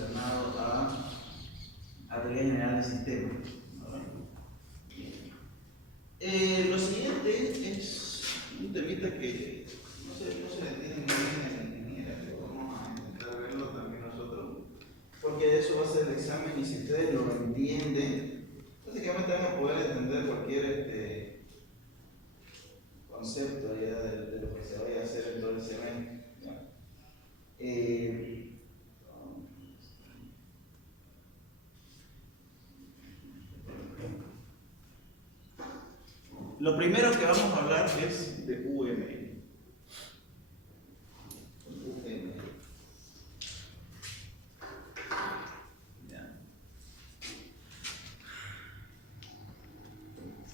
relacionado a teoría general del sistema. Lo siguiente es un temita que no se le entiende muy bien en la ingeniera, pero vamos a intentar verlo también nosotros, porque de eso va a ser el examen y si ustedes lo entienden, básicamente van a poder entender cualquier concepto ya de lo que se vaya a hacer en todo el semestre. Lo primero que vamos a hablar es de UML.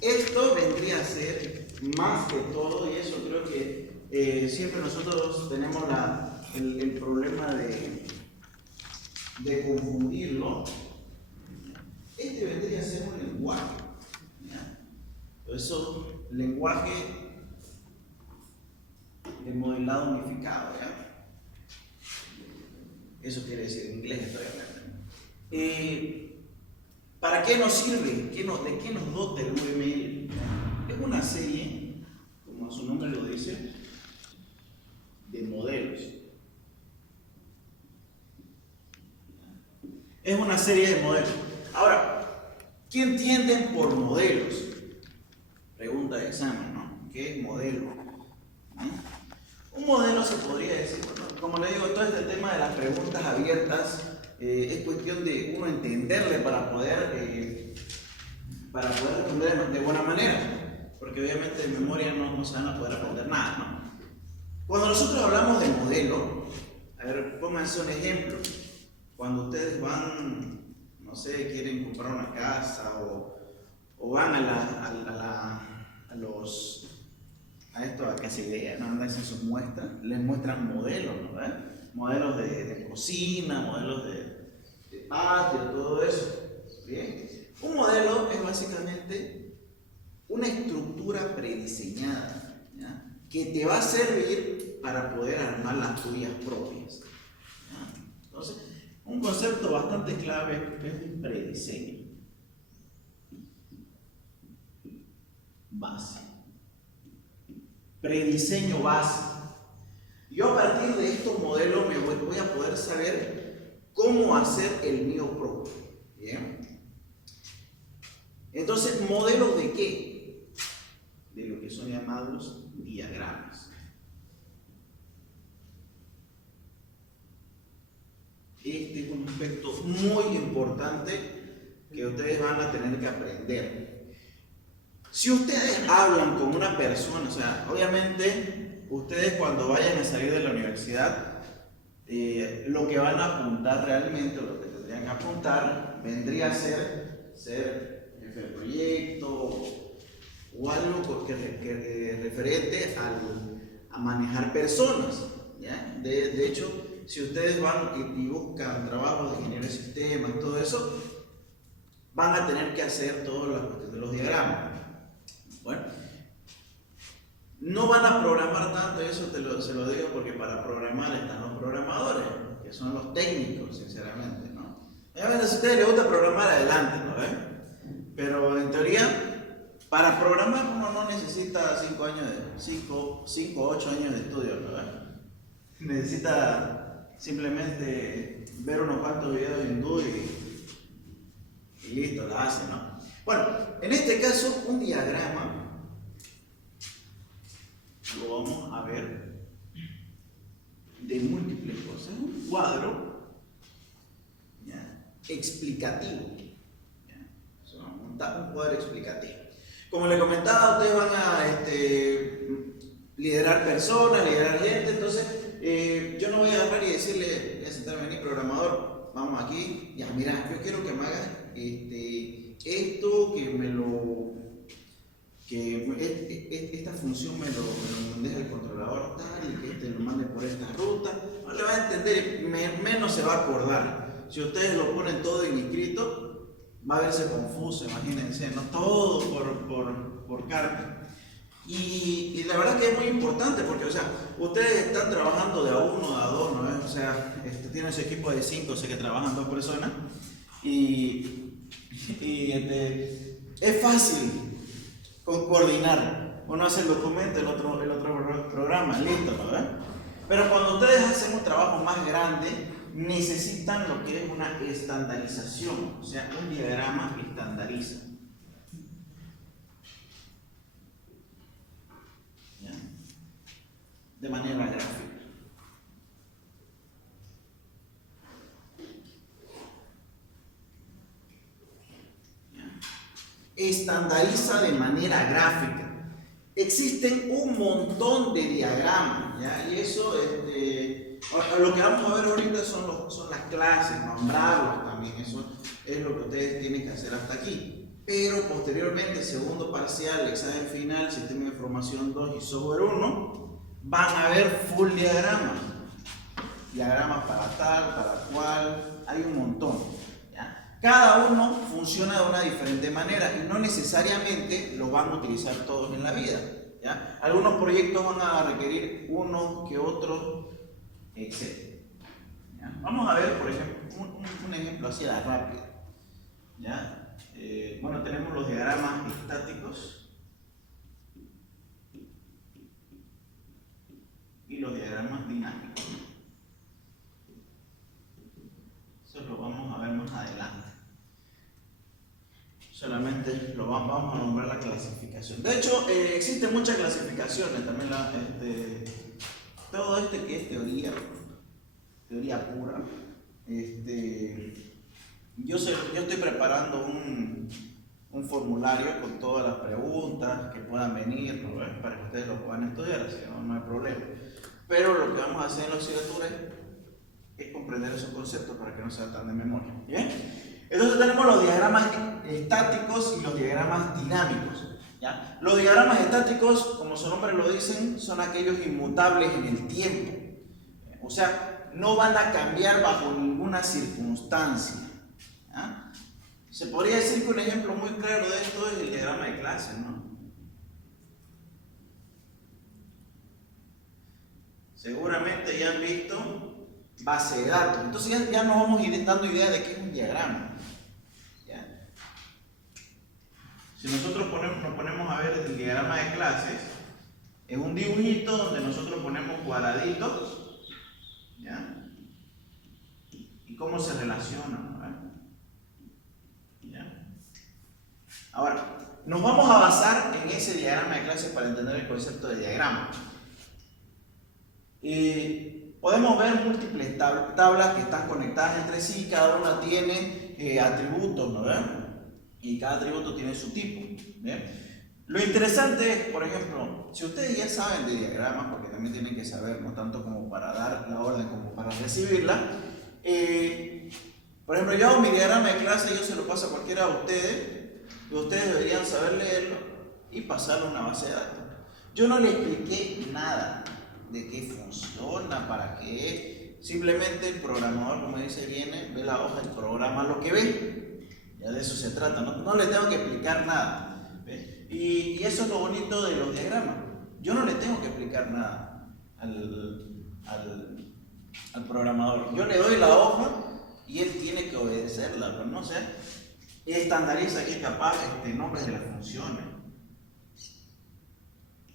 Esto vendría a ser más que todo, y eso creo que siempre nosotros tenemos el problema de confundirlo. Este vendría a ser un lenguaje. Por eso, lenguaje de modelado unificado. ¿Ya? Eso quiere decir en inglés, estoy hablando. ¿Para qué nos sirve? ¿De qué nos dota el UML? Es una serie, como su nombre lo dice, de modelos. Es una serie de modelos. Ahora, ¿qué entienden por modelos? Pregunta de examen, ¿no? ¿Qué es modelo? Un modelo se podría decir, bueno, como le digo, todo este tema de las preguntas abiertas es cuestión de uno entenderle para poder responder de buena manera, porque obviamente de memoria no se van a poder aprender nada, ¿no? Cuando nosotros hablamos de modelo, a ver, pónganse un ejemplo. Cuando ustedes van, no sé, quieren comprar una casa o van a que se idea, ¿no? Hacen sus muestras, les muestran modelos, ¿no? Modelos de cocina, modelos de patio, todo eso. ¿Bien? Un modelo es básicamente una estructura prediseñada, ¿ya? Que te va a servir para poder armar las tuyas propias. ¿Ya? Entonces, un concepto bastante clave es el prediseño. Base. Prediseño base. Yo a partir de estos modelos voy a poder saber cómo hacer el mío propio. ¿Bien? Entonces, ¿modelos de qué? De lo que son llamados diagramas. Este es un aspecto muy importante que ustedes van a tener que aprender. Si ustedes hablan con una persona, o sea, obviamente ustedes cuando vayan a salir de la universidad, lo que van a apuntar realmente, o lo que tendrían que apuntar, vendría a ser jefe de proyecto o algo que referente a manejar personas. ¿Ya? De hecho, si ustedes van y buscan trabajo de ingeniero de sistemas, todo eso, van a tener que hacer todas las cuestiones de los diagramas. Bueno, no van a programar tanto, eso se lo digo porque para programar están los programadores, que son los técnicos, sinceramente, ¿no? Bueno, si a ustedes les gusta programar, adelante, ¿no? Pero en teoría, para programar uno no necesita 5 o 8 años de estudio, ¿no? Necesita simplemente ver unos cuantos videos de YouTube y listo, la hace, ¿no? Bueno, en este caso, un diagrama lo vamos a ver de múltiples cosas. Es un cuadro, ¿ya? Explicativo. ¿Ya? Se va a montar un cuadro explicativo. Como le comentaba, ustedes van a liderar personas, liderar gente, entonces yo no voy a agarrar y decirle, voy a sentarme aquí, programador, vamos aquí, ya mira, yo quiero que me hagas esto, esta función me lo mandes al controlador tal y que te lo mande por esta ruta. No le va a entender, menos se va a acordar. Si ustedes lo ponen todo en escrito, va a verse confuso, imagínense, ¿no? Todo por carta. Y la verdad que es muy importante porque, o sea, ustedes están trabajando de a uno, de a dos, ¿no? O sea, tiene su equipo de 5, sé que trabajan 2 personas, y es fácil coordinar. Uno hace el documento, el otro programa, listo, ¿verdad? Pero cuando ustedes hacen un trabajo más grande, necesitan lo que es una estandarización, o sea, un diagrama estandariza. ¿Ya? De manera gráfica. Estandariza de manera gráfica. Existen un montón de diagramas, ¿ya? Y eso, lo que vamos a ver ahorita son las clases, nombrarlos también, eso es lo que ustedes tienen que hacer hasta aquí. Pero posteriormente, segundo parcial, examen final, sistema de información 2 y software 1, van a ver full diagramas. Diagramas para tal, para cual, hay un montón. ¿Ya? Cada uno funciona de una diferente manera y no necesariamente lo van a utilizar todos en la vida. ¿Ya? Algunos proyectos van a requerir uno que otro, etc. ¿Ya? Vamos a ver, por ejemplo, un ejemplo así de rápido. ¿Ya? Bueno, tenemos los diagramas estáticos y los diagramas dinámicos. Eso lo vamos a ver más adelante. Solamente vamos a nombrar la clasificación. De hecho, existen muchas clasificaciones. También todo que es teoría pura. Yo estoy preparando un formulario con todas las preguntas que puedan venir, ¿no? Para que ustedes lo puedan estudiar, así que no hay problema. Pero lo que vamos a hacer en la asignatura es comprender esos conceptos para que no sea tan de memoria. ¿Bien? Entonces tenemos los diagramas estáticos y los diagramas dinámicos. ¿Ya? Los diagramas estáticos, como su nombre lo dicen, son aquellos inmutables en el tiempo. O sea, no van a cambiar bajo ninguna circunstancia. ¿Ya? Se podría decir que un ejemplo muy claro de esto es el diagrama de clase, ¿no? Seguramente ya han visto base de datos. Entonces ya nos vamos dando idea de qué es un diagrama. ¿Ya? Si nosotros nos ponemos a ver el diagrama de clases, es un dibujito donde nosotros ponemos cuadraditos, ¿ya? Y cómo se relacionan, ¿verdad? ¿Ya? Ahora, nos vamos a basar en ese diagrama de clases para entender el concepto de diagrama. Podemos ver múltiples tablas que están conectadas entre sí, cada una tiene atributos, ¿no? Y cada atributo tiene su tipo. ¿Bien? Lo interesante es, por ejemplo, si ustedes ya saben de diagramas, porque también tienen que saber, no tanto como para dar la orden como para recibirla, por ejemplo, yo hago mi diagrama de clase, yo se lo paso a cualquiera de ustedes, y ustedes deberían saber leerlo y pasarlo a una base de datos. Yo no le expliqué nada de qué funciona, para qué. Simplemente el programador, como dice, viene, ve la hoja y programa lo que ve. Ya de eso se trata, no le tengo que explicar nada. ¿Ve? Y eso es lo bonito de los diagramas. Yo no le tengo que explicar nada al programador. Yo le doy la hoja y él tiene que obedecerla, pero no sé. Y estandariza aquí capaz nombres de las funciones.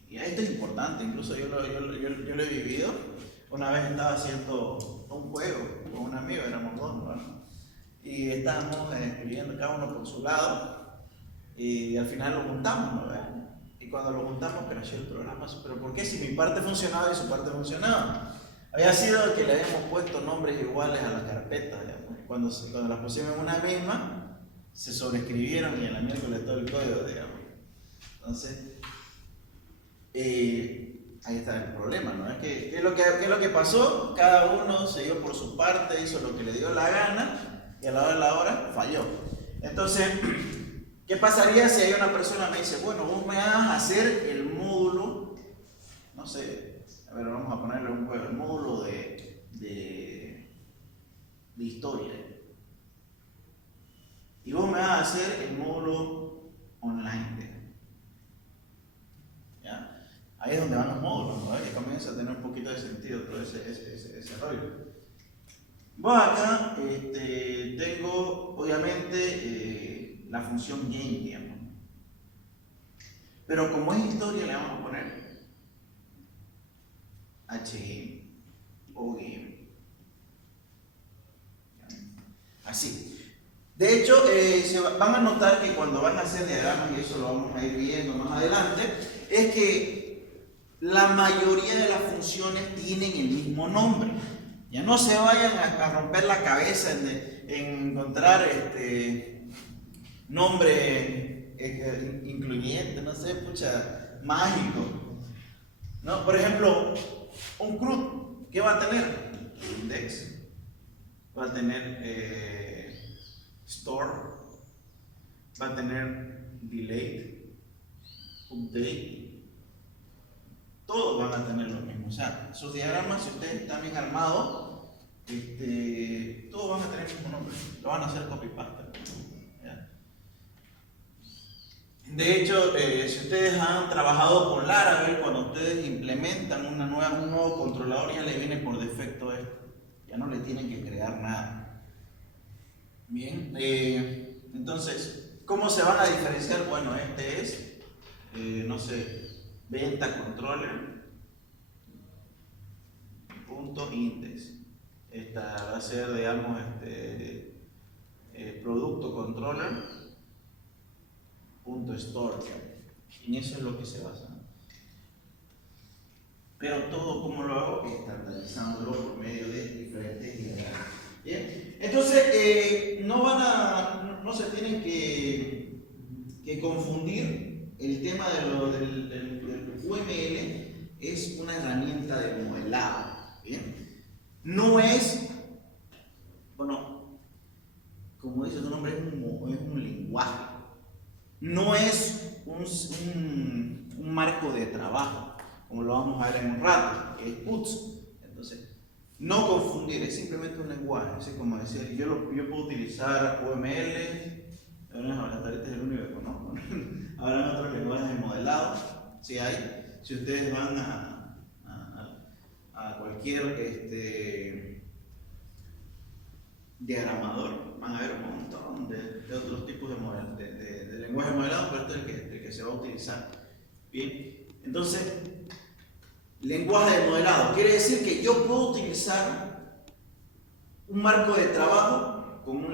Y esto es importante, incluso yo lo he vivido. Una vez estaba haciendo un juego con un amigo, éramos dos, ¿no? Y estábamos escribiendo cada uno por su lado, y al final lo juntamos, ¿no? Y cuando lo juntamos, crasheó el programa. ¿Pero por qué? Si mi parte funcionaba y su parte funcionaba. Había sido que le habíamos puesto nombres iguales a las carpetas, digamos. Cuando las pusimos en una misma, se sobreescribieron y en la miércoles todo el código, digamos. Entonces, ahí está el problema, ¿no? ¿Qué es lo que pasó? Cada uno se dio por su parte, hizo lo que le dio la gana y a la hora de la hora falló. Entonces, ¿qué pasaría si hay una persona que me dice, bueno, vos me vas a hacer el módulo, no sé, a ver, vamos a ponerle un juego, el módulo de historia, y vos me vas a hacer el módulo online? Ahí es donde van los módulos, ¿no? Que comienza a tener un poquito de sentido todo ese rollo. Bueno, acá tengo obviamente la función game, digamos. Pero como es historia, le vamos a poner HGame o game. Así. De hecho, van a notar que cuando van a hacer diagramas, y eso lo vamos a ir viendo más adelante, es que la mayoría de las funciones tienen el mismo nombre. Ya no se vayan a romper la cabeza en encontrar nombre incluyente, no sé, pucha, mágico. ¿No? Por ejemplo, un CRUD, ¿qué va a tener? Index, va a tener store, va a tener delay, update, todos van a tener lo mismo. O sea, sus diagramas, si ustedes están bien armados, todos van a tener el mismo nombre, lo van a hacer copy-paste. De hecho, si ustedes han trabajado con Laravel, cuando ustedes implementan un nuevo controlador, ya le viene por defecto esto. Ya no le tienen que crear nada. Bien, entonces, ¿cómo se van a diferenciar? Bueno, este es, no sé, venta controller punto index. Esta va a ser, digamos, producto controller punto store. En eso es lo que se basa. Pero todo, ¿cómo lo hago? Estandarizándolo por medio de diferentes diagramas. Bien, entonces no se tienen que confundir. El tema del UML es una herramienta de modelado. Bien, no es, bueno, como dice su nombre, es un lenguaje. No es un marco de trabajo, como lo vamos a ver en un rato, que es PUTS. Entonces, no confundir, es simplemente un lenguaje. Así como decir, yo puedo utilizar UML, ahora es el único que conozco. Habrán otros lenguajes de modelado, si hay. Si ustedes van a cualquier diagramador, van a ver un montón de otros tipos de lenguaje modelado, pero este es el que se va a utilizar. Bien, entonces, lenguaje de modelado quiere decir que yo puedo utilizar un marco de trabajo con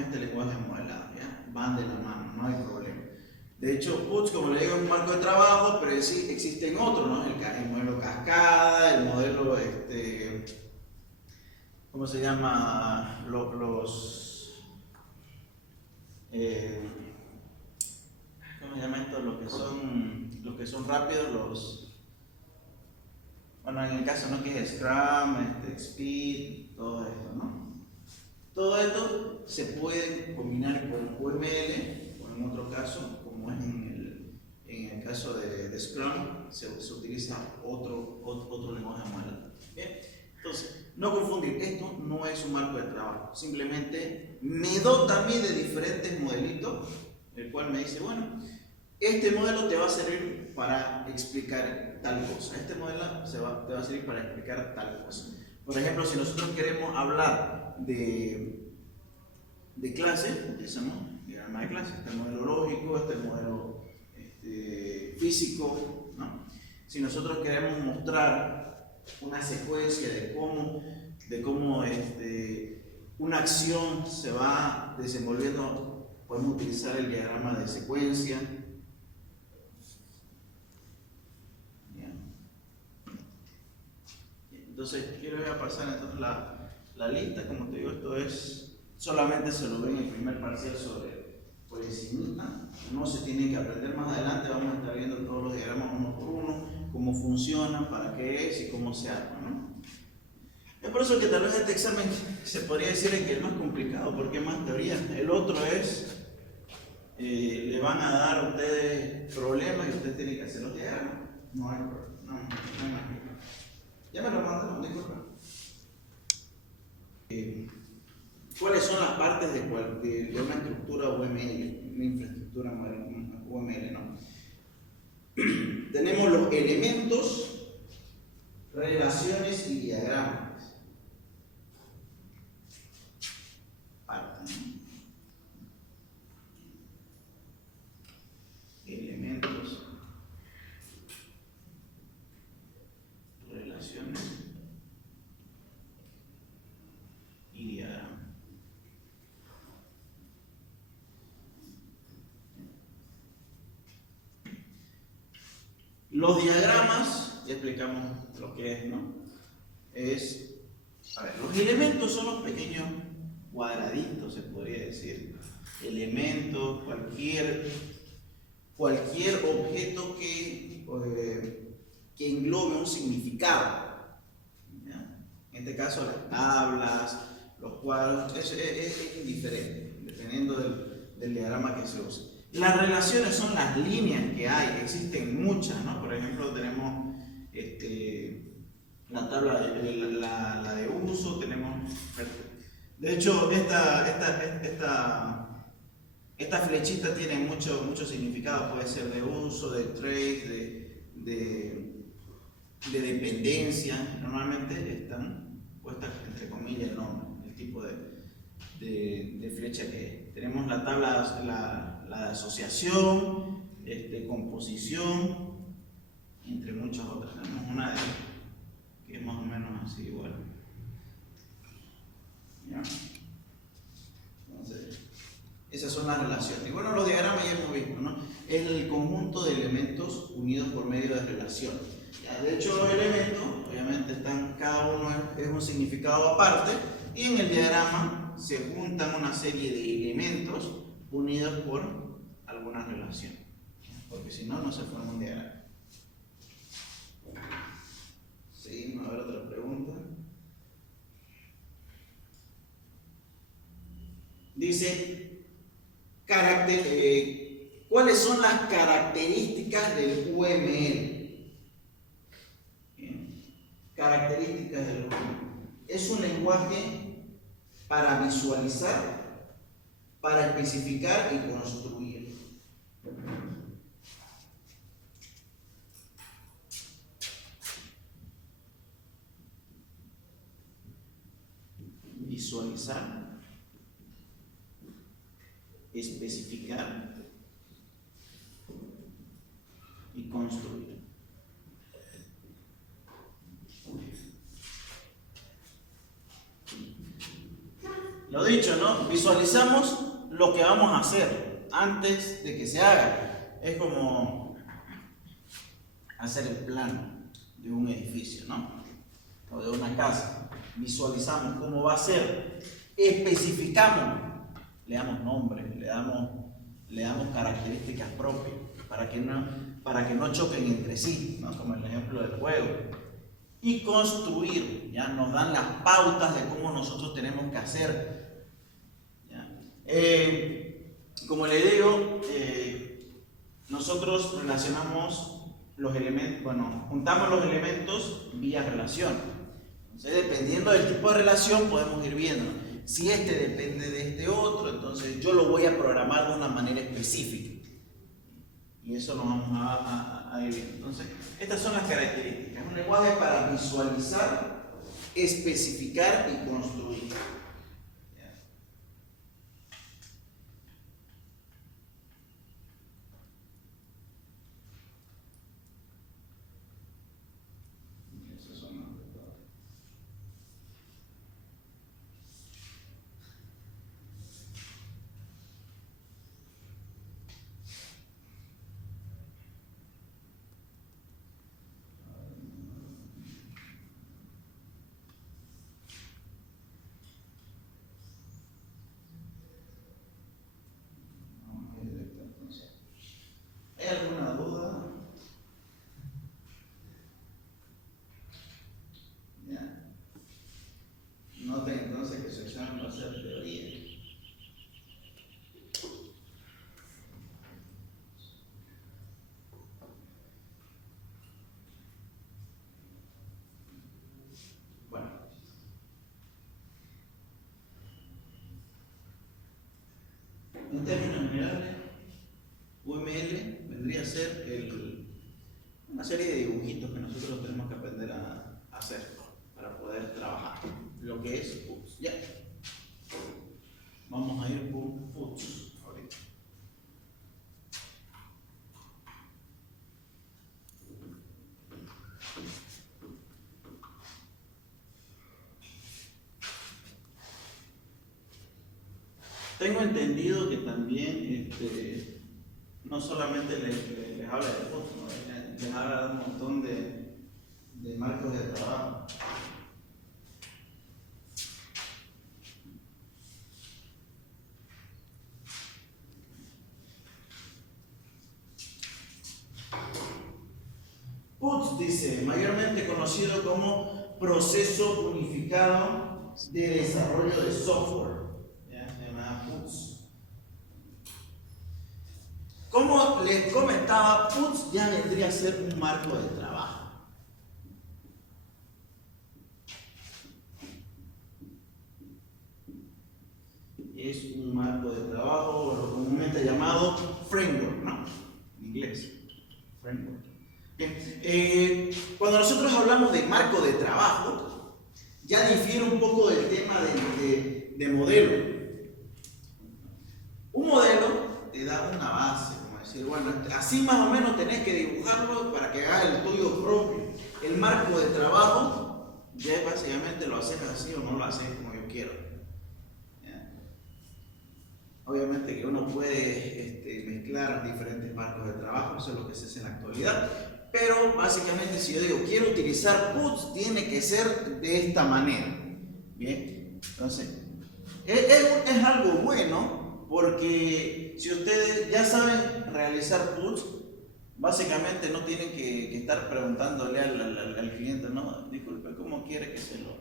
este lenguaje de modelado, ¿ya? Van de la mano, no hay problema. De hecho, PUTS, como le digo, es un marco de trabajo, pero sí existen otros, ¿no? El modelo cascada, el modelo, ¿cómo se llama? ¿Cómo se llama esto? Los que son rápidos, bueno, en el caso, ¿no? Que es Scrum, Speed, todo esto, ¿no? Todo esto se puede combinar con UML, o en otro caso, como es en el caso de Scrum, se utiliza otro lenguaje de modelado. Bien, entonces, no confundir, esto no es un marco de trabajo, simplemente me dota a mí de diferentes modelitos, el cual me dice, bueno, este modelo te va a servir para explicar tal cosa, este modelo te va a servir para explicar tal cosa. Por ejemplo, si nosotros queremos hablar de clase, utilizamos diagrama de clase, este es el modelo lógico, este es el modelo físico, ¿no? Si nosotros queremos mostrar una secuencia de cómo una acción se va desenvolviendo, podemos utilizar el diagrama de secuencia. Entonces, quiero pasar entonces la lista. Como te digo, esto es solamente se lo ven en el primer parcial por encima. No se tiene que aprender más adelante. Vamos a estar viendo todos los diagramas uno por uno, cómo funcionan, para qué es y cómo se arma, ¿no? Es por eso que tal vez este examen se podría decir que es más complicado, porque es más teoría. El otro es, le van a dar a ustedes problemas y ustedes tienen que hacer los diagramas. No hay problema, no hay más. Ya me lo mandaron, disculpa. ¿Cuáles son las partes de una estructura UML, una infraestructura UML, ¿no? Tenemos los elementos, relaciones y diagramas. Los diagramas, ya explicamos lo que es, ¿no? A ver, los elementos son los pequeños cuadraditos, se podría decir. Elementos, cualquier objeto que englobe un significado. ¿Ya? En este caso, las tablas, los cuadros, es indiferente, dependiendo del diagrama que se use. Las relaciones son las líneas que hay, existen muchas, ¿no? Por ejemplo, tenemos la tabla la de uso, tenemos. De hecho, esta flechita tiene mucho significado, puede ser de uso, de trace, de dependencia. Normalmente están puestas entre comillas el nombre, el tipo de flecha que es. Tenemos la tabla, la de asociación, composición, entre muchas otras. Tenemos una que es más o menos así igual. ¿Ya? Entonces, esas son las relaciones. Y bueno, los diagramas ya hemos visto, ¿no? Es el conjunto de elementos unidos por medio de relaciones. De hecho, los elementos, obviamente, cada uno es un significado aparte, y en el diagrama se juntan una serie de elementos unidos por alguna relación, porque si no, no se forma un diagrama. Seguimos a ver otra pregunta. Dice, ¿cuáles son las características del UML? Características del UML. Es un lenguaje para visualizar, para especificar y construir. Visualizar, especificar y construir. Lo dicho, ¿no? Visualizamos lo que vamos a hacer antes de que se haga. Es como hacer el plano de un edificio, ¿no? O de una casa. Visualizamos cómo va a ser. Especificamos. Le damos nombre, le damos características propias para que no choquen entre sí, ¿no? Como el ejemplo del juego. Y construir, ya nos dan las pautas de cómo nosotros tenemos que hacer. ¿Ya? Como le digo, nosotros relacionamos los elementos, bueno, juntamos los elementos vía relación. Entonces, dependiendo del tipo de relación, podemos ir viendo. Si este depende de este otro, entonces yo lo voy a programar de una manera específica. Y eso lo vamos a ir viendo. Entonces, estas son las características. Es un lenguaje para visualizar, especificar y construir. ¿Hay alguna duda? Ya. Noten entonces que su examen va a ser teoría. Bueno. En términos generales, UML vendría a ser una serie de dibujitos que nosotros tenemos que aprender a hacer para poder trabajar lo que es PUTS. Ya. Vamos a ir por PUTS ahorita. Tengo entendido que también no solamente les habla de PUTS, ¿no? les habla un montón de marcos de trabajo. PUTS dice, mayormente conocido como Proceso Unificado de Desarrollo de Software. ¿Ya? Se llama PUTS. Como les comentaba, PUTS ya vendría a ser un marco de trabajo. Es un marco de trabajo, lo comúnmente llamado framework, ¿no? En inglés, framework. Bien, cuando nosotros hablamos de marco de trabajo, ya difiere un poco del tema de modelo. Un modelo te da una base, como decir, bueno, así más o menos tenés que dibujarlo para que hagas el tuyo propio. El marco de trabajo, ya básicamente lo haces así o no lo haces como yo quiero. ¿Ya? Obviamente que uno puede mezclar diferentes marcos de trabajo, eso es lo que se hace en la actualidad. Pero básicamente si yo digo quiero utilizar PUTS, tiene que ser de esta manera. Bien, entonces es algo bueno porque si ustedes ya saben realizar PUTS, básicamente no tienen que estar preguntándole al cliente, no, disculpe, ¿cómo quiere que se lo?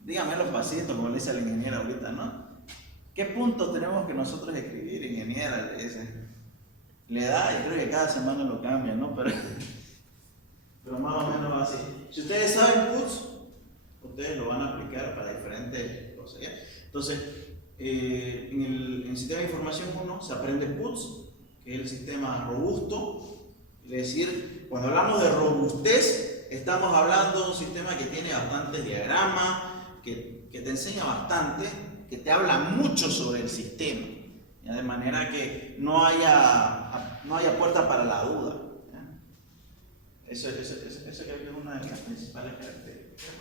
Dígame los pasitos, como le dice la ingeniera ahorita, ¿no? ¿Qué punto tenemos que nosotros escribir, ingeniera? Le da y creo que cada semana lo cambia, ¿no? Pero más o menos así. Si ustedes saben PUTS, ustedes lo van a aplicar para diferentes cosas, ¿ya? Entonces, en el sistema de información 1 se aprende PUTS, que es el sistema robusto. Es decir, cuando hablamos de robustez, estamos hablando de un sistema que tiene bastantes diagramas, que te enseña bastante, que te habla mucho sobre el sistema, ¿ya? De manera que no haya puerta para la duda. Eso creo que es una de las principales características.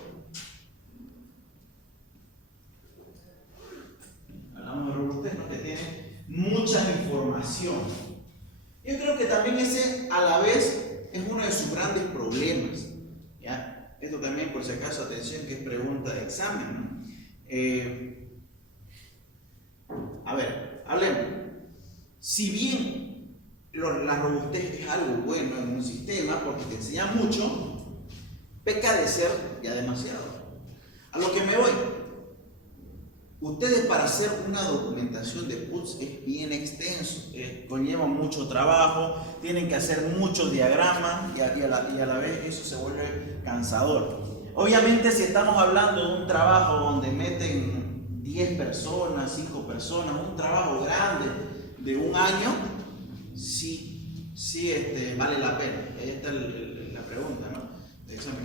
Hablamos de robustez, ¿no? Que tiene mucha información. Yo creo que también ese a la vez es uno de sus grandes problemas. ¿Ya? Esto también, por si acaso, atención, que es pregunta de examen, ¿no? A ver, hablemos. Si bien la robustez es algo bueno en un sistema porque te enseña mucho, peca de ser ya demasiado. A lo que me voy, ustedes para hacer una documentación de PUTS es bien extenso, conlleva mucho trabajo, tienen que hacer muchos diagramas y a la vez eso se vuelve cansador. Obviamente si estamos hablando de un trabajo donde meten 10 personas, 5 personas, un trabajo grande de un año, sí, vale la pena. Ahí está la pregunta, ¿no?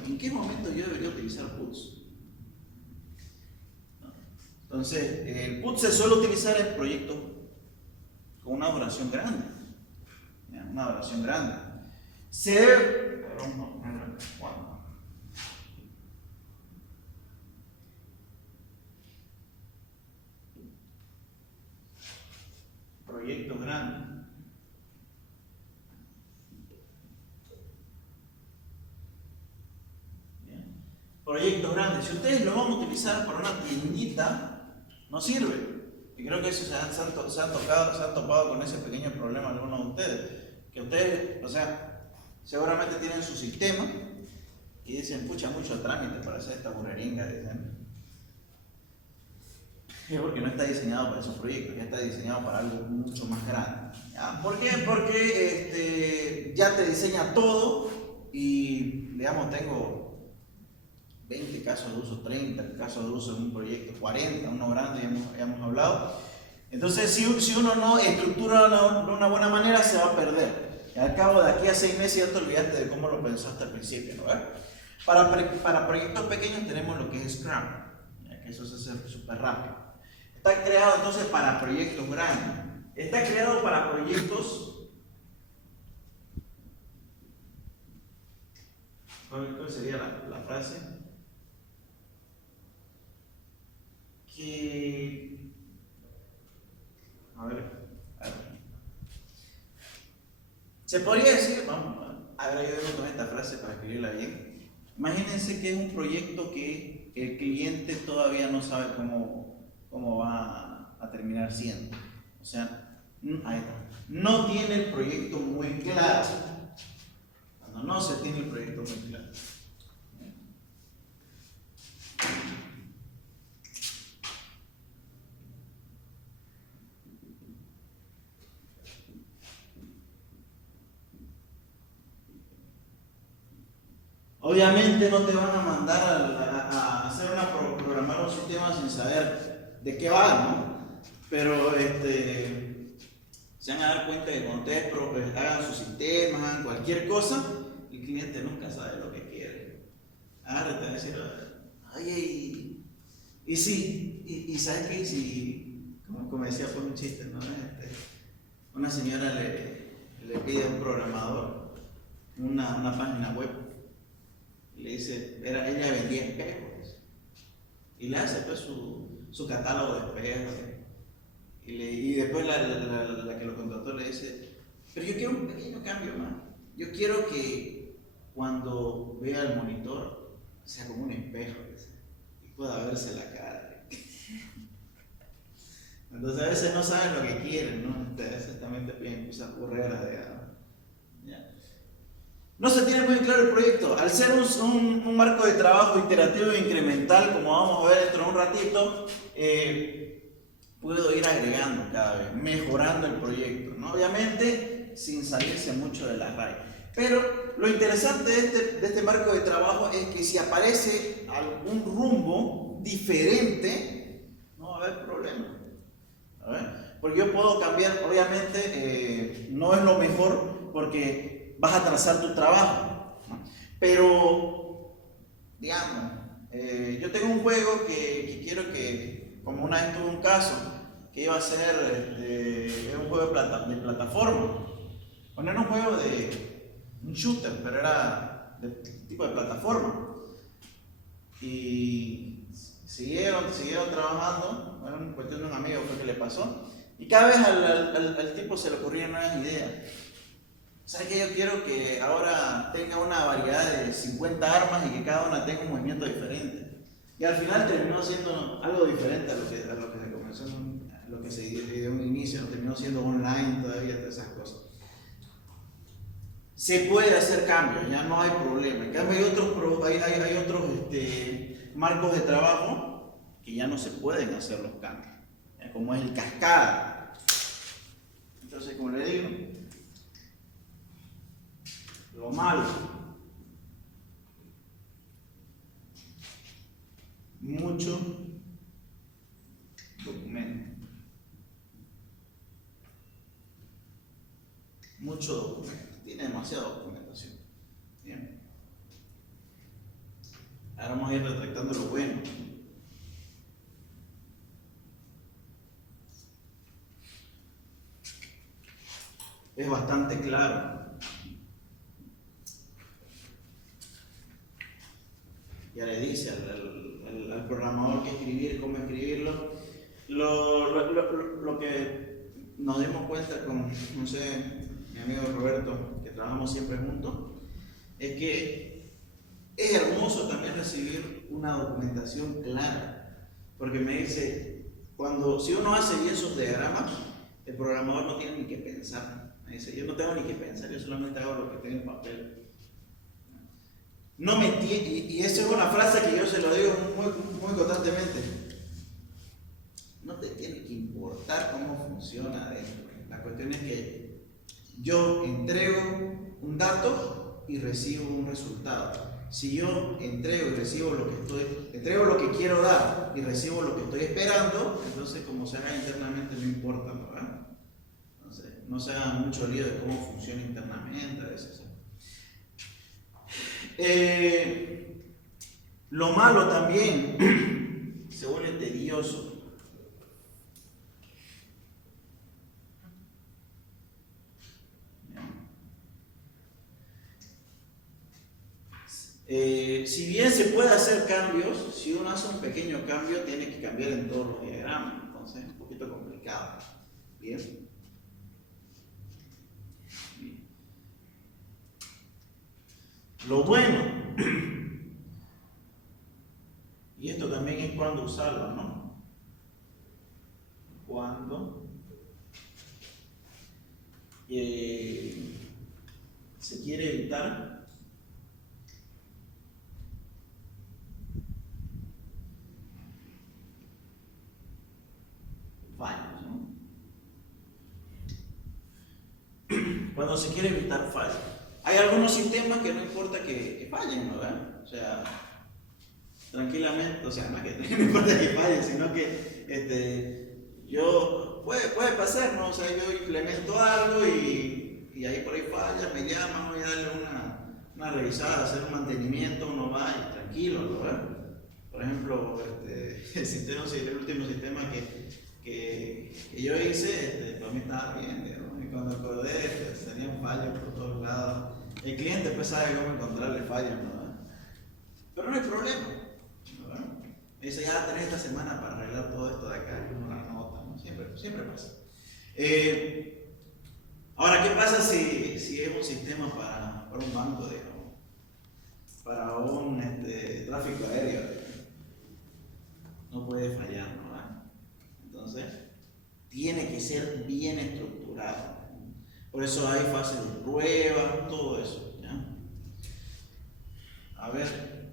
¿En qué momento yo debería utilizar PUTS? Entonces, el PUTS se suele utilizar en proyectos con una duración grande. ¿Ya? Una duración grande. Se debe. Proyectos grandes. Proyectos grandes. Si ustedes lo van a utilizar para una tiendita, no sirve. Y creo que eso se han topado con ese pequeño problema algunos de ustedes. Que ustedes, o sea, seguramente tienen su sistema y dicen, pucha, mucho trámite para hacer esta burreringa, dicen. Es porque no está diseñado para esos proyectos, ya está diseñado para algo mucho más grande. ¿Ya? ¿Por qué? Porque ya te diseña todo y, digamos, tengo 20 casos de uso, 30 casos de uso en un proyecto, 40, uno grande, ya hemos hablado. Entonces, si uno no estructura de una buena manera, se va a perder. Y al cabo de aquí a 6 meses ya te olvidaste de cómo lo pensaste al principio, ¿no? Para proyectos pequeños tenemos lo que es Scrum, que eso se hace súper rápido. Está creado entonces para proyectos grandes. Está creado para proyectos. ¿Cuál sería la frase? A ver. Se podría decir, vamos, A ver, ayúdenme con esta frase para escribirla bien. Imagínense que es un proyecto que el cliente todavía no sabe cómo va a terminar siendo. O sea, ahí está. No tiene el proyecto muy claro. Cuando no se tiene el proyecto muy claro. Obviamente no te van a mandar a hacer programar un sistema sin saber de qué va, ¿no? Pero se van a dar cuenta que cuando ustedes hagan sus sistemas, hagan cualquier cosa, el cliente nunca sabe lo que quiere. Ahora te va a decir, oye, y sí, y ¿sabes qué? Si, como decía por un chiste, ¿no? Una señora le pide a un programador una página web. Le dice, ella vendía espejos y le hace pues su catálogo de espejos y después la que lo contrató le dice, pero yo quiero un pequeño cambio más, yo quiero que cuando vea el monitor sea como un espejo y pueda verse la cara. Entonces a veces no saben lo que quieren, ¿no? A veces también te piden cosas burreras, digamos. No se tiene muy claro el proyecto. Al ser un marco de trabajo iterativo e incremental, como vamos a ver dentro de un ratito, puedo ir agregando cada vez, mejorando el proyecto, ¿no? Obviamente sin salirse mucho de la raya. Pero lo interesante de este marco de trabajo es que si aparece algún rumbo diferente, no va a haber problema. Porque yo puedo cambiar, obviamente no es lo mejor porque vas a atrasar tu trabajo, ¿no? Pero, digamos, yo tengo un juego que quiero que, como una vez tuve un caso, que iba a ser un juego de plataforma. Bueno, era un juego de un shooter, pero era de tipo de plataforma. Y siguieron trabajando, bueno, cuestión de un amigo fue que le pasó. Y cada vez al tipo se le ocurrían nuevas ideas. ¿Sabes qué? Yo quiero que ahora tenga una variedad de 50 armas y que cada una tenga un movimiento diferente. Y al final terminó siendo algo diferente a lo que se comenzó, a lo que se dio un inicio, terminó siendo online todavía, todas esas cosas. Se puede hacer cambios, ya no hay problema. En cambio hay otros marcos de trabajo que ya no se pueden hacer los cambios, como es el cascada. Entonces, como le digo, lo malo, mucho documento. Mucho documento. Tiene demasiada documentación. Bien. Ahora vamos a ir retractando lo bueno. Es bastante claro. Ya le dice al programador qué escribir, cómo escribirlo. Lo que nos dimos cuenta con, no sé, mi amigo Roberto, que trabajamos siempre juntos, es que es hermoso también recibir una documentación clara, porque me dice, si uno hace bien sus diagramas, el programador no tiene ni que pensar. Me dice, yo no tengo ni que pensar, yo solamente hago lo que tengo en papel. No me y esa es una frase que yo se lo digo muy constantemente. No te tiene que importar cómo funciona adentro. La cuestión es que yo entrego un dato y recibo un resultado. Si yo entrego y recibo entrego lo que quiero dar y recibo lo que estoy esperando, entonces como se haga internamente no importa, ¿verdad? Entonces, no se haga mucho lío de cómo funciona internamente a veces. Lo malo también se vuelve tedioso. Si bien se puede hacer cambios, si uno hace un pequeño cambio tiene que cambiar en todos los diagramas, entonces es un poquito complicado. Bien. Lo bueno, y esto también es cuando usarlo, ¿no? Cuando se quiere evitar fallos, ¿no? Cuando se quiere evitar fallos. Hay algunos sistemas que no importa que fallen, ¿no? ¿Verdad? O sea, tranquilamente, o sea, no, que, no importa que fallen, sino que puede pasar, ¿no? O sea, yo implemento algo y ahí por ahí falla, me llaman, voy a darle una revisada, hacer un mantenimiento, uno va y tranquilo, ¿no? ¿Verdad? Por ejemplo, el último sistema que yo hice, para mí estaba bien, digamos, y cuando acordé, pues, tenían fallos por todos lados. El cliente pues sabe cómo encontrarle fallos, ¿no? Pero no hay problema, ¿no? Me dice, ya tenés esta semana para arreglar todo esto de acá, y uno la nota, ¿no? Siempre pasa. Ahora, ¿qué pasa si es un sistema para un banco, digamos? Para un tráfico aéreo, digamos? No puede fallar, ¿no? Entonces, tiene que ser bien estructurado. Por eso hay fases de prueba, todo eso, ¿ya? A ver,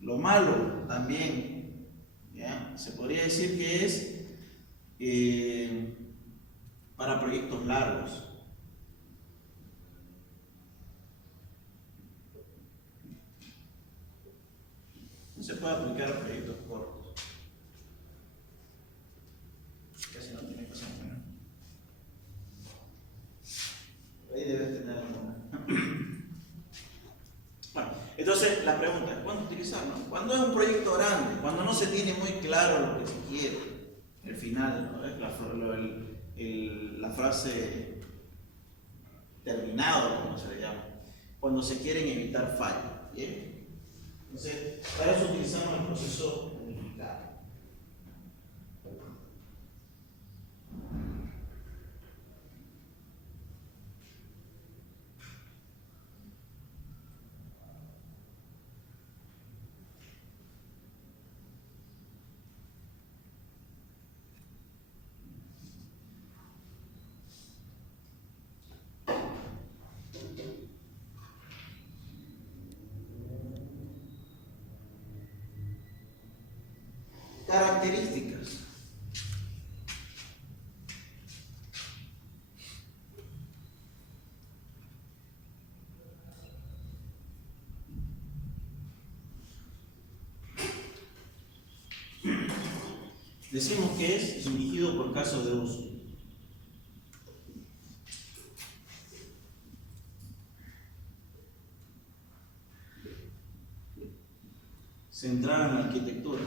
lo malo también, ¿ya? Se podría decir que es para proyectos largos. No se puede aplicar a proyectos cortos. Casi no tiene cosa buena. Ahí debes tener alguna. Bueno, entonces la pregunta es, ¿cuándo utilizarlo? Cuando es un proyecto grande, cuando no se tiene muy claro lo que se quiere, el final, ¿no? La frase terminado, como se le llama, cuando se quieren evitar fallos. ¿Bien? Entonces, para eso utilizamos el proceso unificado. Características. Decimos que es dirigido por caso de uso. Centrada en la arquitectura.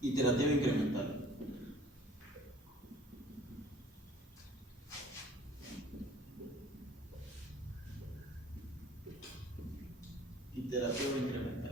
Iterativa incremental. Iterativa incremental.